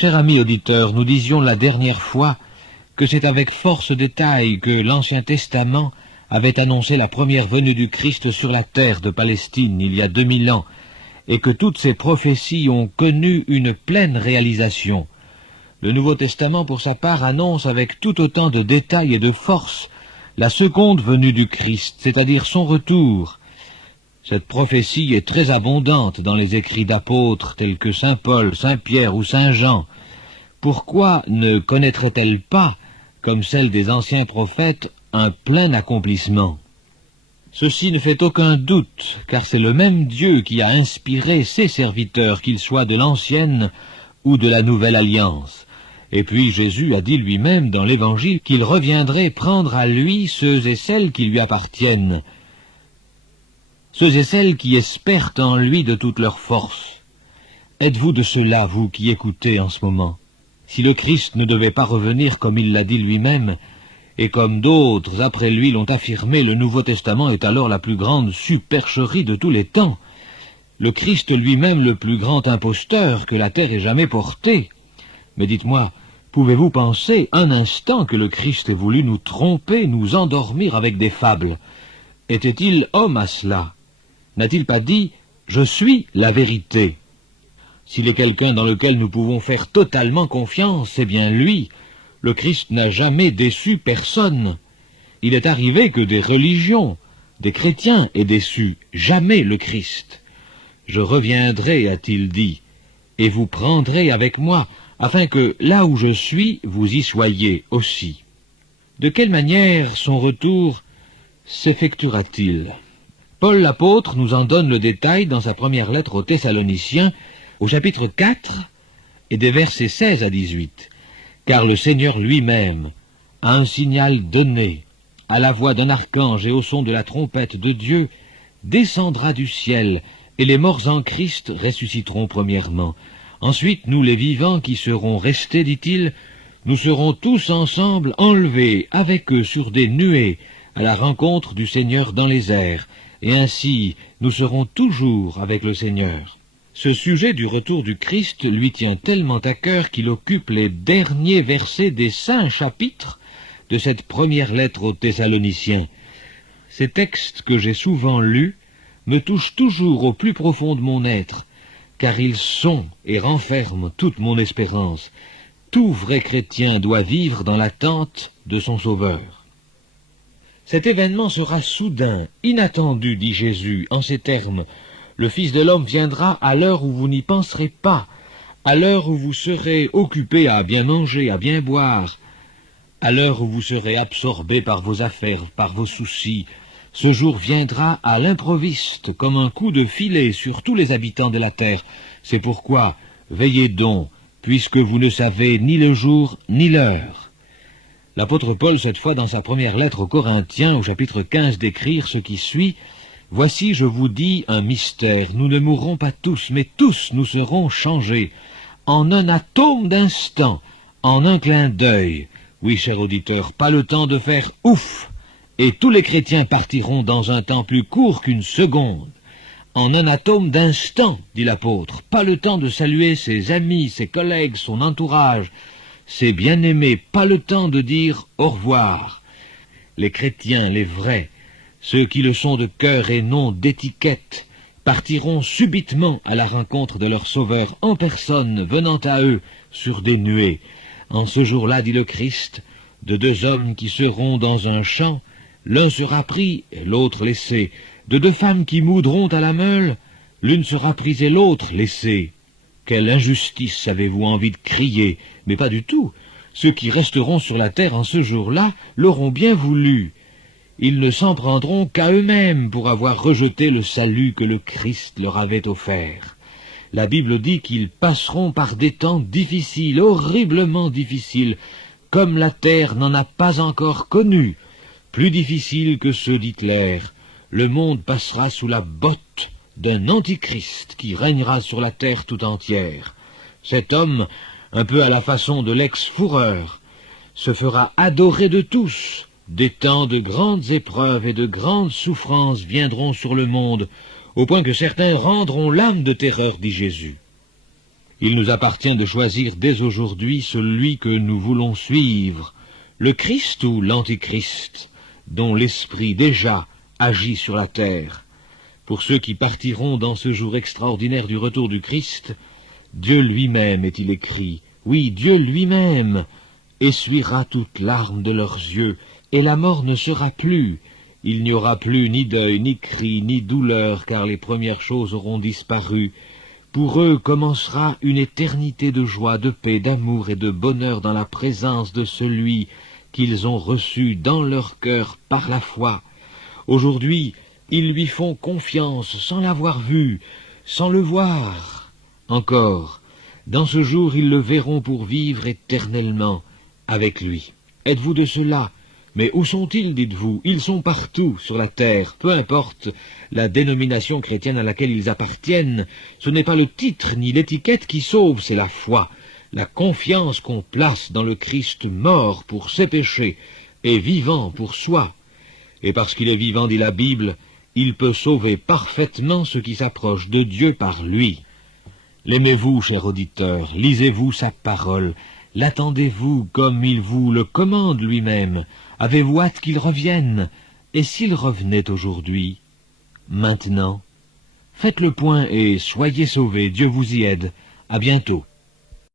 Cher ami auditeur, nous disions la dernière fois que c'est avec force détail que l'Ancien Testament avait annoncé la première venue du Christ sur la terre de Palestine il y a 2000 ans, et que toutes ces prophéties ont connu une pleine réalisation. Le Nouveau Testament, pour sa part, annonce avec tout autant de détails et de force la seconde venue du Christ, c'est-à-dire son retour. Cette prophétie est très abondante dans les écrits d'apôtres tels que saint Paul, saint Pierre ou saint Jean. Pourquoi ne connaîtrait-elle pas, comme celle des anciens prophètes, un plein accomplissement? Ceci ne fait aucun doute, car c'est le même Dieu qui a inspiré ses serviteurs, qu'ils soient de l'ancienne ou de la nouvelle alliance. Et puis Jésus a dit lui-même dans l'Évangile qu'il reviendrait prendre à lui ceux et celles qui lui appartiennent, ceux et celles qui espèrent en lui de toute leur force. Êtes-vous de ceux-là, vous qui écoutez en ce moment? Si le Christ ne devait pas revenir comme il l'a dit lui-même, et comme d'autres après lui l'ont affirmé, le Nouveau Testament est alors la plus grande supercherie de tous les temps. Le Christ lui-même le plus grand imposteur que la terre ait jamais porté. Mais dites-moi, pouvez-vous penser un instant que le Christ ait voulu nous tromper, nous endormir avec des fables? Était-il homme à cela? N'a-t-il pas dit « Je suis la vérité » ? S'il est quelqu'un dans lequel nous pouvons faire totalement confiance, c'est bien lui. Le Christ n'a jamais déçu personne. Il est arrivé que des religions, des chrétiens aient déçu, jamais le Christ. « Je reviendrai, a-t-il dit, et vous prendrez avec moi, afin que là où je suis, vous y soyez aussi. » De quelle manière son retour s'effectuera-t-il? Paul l'apôtre nous en donne le détail dans sa première lettre aux Thessaloniciens, au chapitre 4 et des versets 16 à 18. « Car le Seigneur lui-même a un signal donné, à la voix d'un archange et au son de la trompette de Dieu, descendra du ciel, et les morts en Christ ressusciteront premièrement. Ensuite, nous les vivants qui serons restés, dit-il, nous serons tous ensemble enlevés avec eux sur des nuées à la rencontre du Seigneur dans les airs, et ainsi nous serons toujours avec le Seigneur. » Ce sujet du retour du Christ lui tient tellement à cœur qu'il occupe les derniers versets des 5 chapitres de cette première lettre aux Thessaloniciens. Ces textes que j'ai souvent lus me touchent toujours au plus profond de mon être, car ils sont et renferment toute mon espérance. Tout vrai chrétien doit vivre dans l'attente de son Sauveur. Cet événement sera soudain, inattendu, dit Jésus, en ces termes. Le Fils de l'homme viendra à l'heure où vous n'y penserez pas, à l'heure où vous serez occupés à bien manger, à bien boire, à l'heure où vous serez absorbés par vos affaires, par vos soucis. Ce jour viendra à l'improviste, comme un coup de filet sur tous les habitants de la terre. C'est pourquoi, veillez donc, puisque vous ne savez ni le jour ni l'heure. L'apôtre Paul, cette fois dans sa première lettre aux Corinthiens, au chapitre 15, d'écrire ce qui suit. « Voici, je vous dis un mystère, nous ne mourrons pas tous, mais tous nous serons changés, en un atome d'instant, en un clin d'œil. » Oui, cher auditeur, pas le temps de faire « ouf !» Et tous les chrétiens partiront dans un temps plus court qu'une seconde. En un atome d'instant, dit l'apôtre, pas le temps de saluer ses amis, ses collègues, son entourage, ses bien-aimés, pas le temps de dire au revoir. Les chrétiens, les vrais, ceux qui le sont de cœur et non d'étiquette, partiront subitement à la rencontre de leur Sauveur en personne, venant à eux sur des nuées. En ce jour-là, dit le Christ, de 2 hommes qui seront dans un champ, l'un sera pris et l'autre laissé. De 2 femmes qui moudront à la meule, l'une sera prise et l'autre laissée. Quelle injustice, avez-vous envie de crier? Mais pas du tout. Ceux qui resteront sur la terre en ce jour-là l'auront bien voulu. Ils ne s'en prendront qu'à eux-mêmes pour avoir rejeté le salut que le Christ leur avait offert. La Bible dit qu'ils passeront par des temps difficiles, horriblement difficiles, comme la terre n'en a pas encore connu, plus difficiles que ceux d'Hitler. Le monde passera sous la botte d'un antichrist qui régnera sur la terre tout entière. Cet homme, un peu à la façon de l'ex-fourreur, se fera adorer de tous. Des temps de grandes épreuves et de grandes souffrances viendront sur le monde, au point que certains rendront l'âme de terreur, dit Jésus. Il nous appartient de choisir dès aujourd'hui celui que nous voulons suivre, le Christ ou l'Antichrist, dont l'Esprit déjà agit sur la terre. Pour ceux qui partiront dans ce jour extraordinaire du retour du Christ, Dieu lui-même, est-il écrit, oui, Dieu lui-même, essuiera toute larme de leurs yeux, et la mort ne sera plus. Il n'y aura plus ni deuil, ni cri, ni douleur, car les premières choses auront disparu. Pour eux commencera une éternité de joie, de paix, d'amour et de bonheur dans la présence de celui qu'ils ont reçu dans leur cœur par la foi. Aujourd'hui, ils lui font confiance sans l'avoir vu, sans le voir. Encore, dans ce jour, ils le verront pour vivre éternellement avec lui. Êtes-vous de cela? Mais où sont-ils, dites-vous? Ils sont partout sur la terre, peu importe la dénomination chrétienne à laquelle ils appartiennent. Ce n'est pas le titre ni l'étiquette qui sauve, c'est la foi, la confiance qu'on place dans le Christ mort pour ses péchés et vivant pour soi. Et parce qu'il est vivant, dit la Bible, il peut sauver parfaitement ceux qui s'approchent de Dieu par lui. L'aimez-vous, cher auditeur, lisez-vous sa parole, l'attendez-vous comme il vous le commande lui-même? Avez-vous hâte qu'il revienne? Et s'il revenait aujourd'hui? Maintenant? Faites le point et soyez sauvés, Dieu vous y aide. À bientôt.